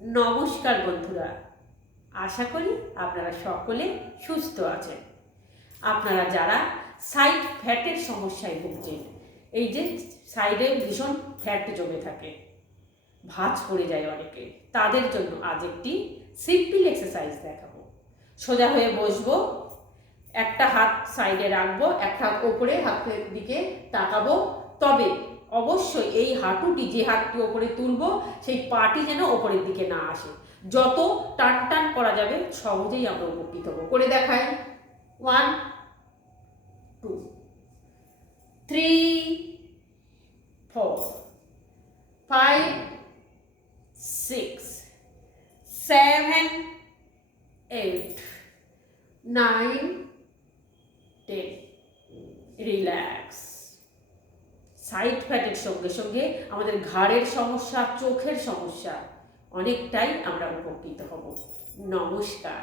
নমস্কার বন্ধুরা, আশা করি আপনারা সকলে সুস্থ আছেন। আপনারা যারা সাইড ফ্যাটের সমস্যায় ভুগছেন, এই যে সাইডে ভীষণ ফ্যাট জমে থাকে, ভাঁজ পড়ে যায় অনেকে, তাদের জন্য আজ একটি সিম্পল এক্সারসাইজ দেখাবো। সোজা হয়ে বসবো, একটা হাত সাইডে রাখবো, একটা হাত ওপরে, হাতের দিকে তাকাবো। তবে অবশ্যই এই হাঁটুটি, যে হাতটি ওপরে তুলবো, সেই পাটি যেন ওপরের দিকে না আসে। যত টান টান করা যাবে সহজেই আমরা উপকৃত হবো। করে দেখাই। 1 2 3 4 5 6 7 8 9 10। রিল্যাক্স। সাইড ফ্যাটের সঙ্গে সঙ্গে আমাদের ঘাড়ের সমস্যা, চোখের সমস্যা অনেকটাই আমরা উপকৃত হব। নমস্কার।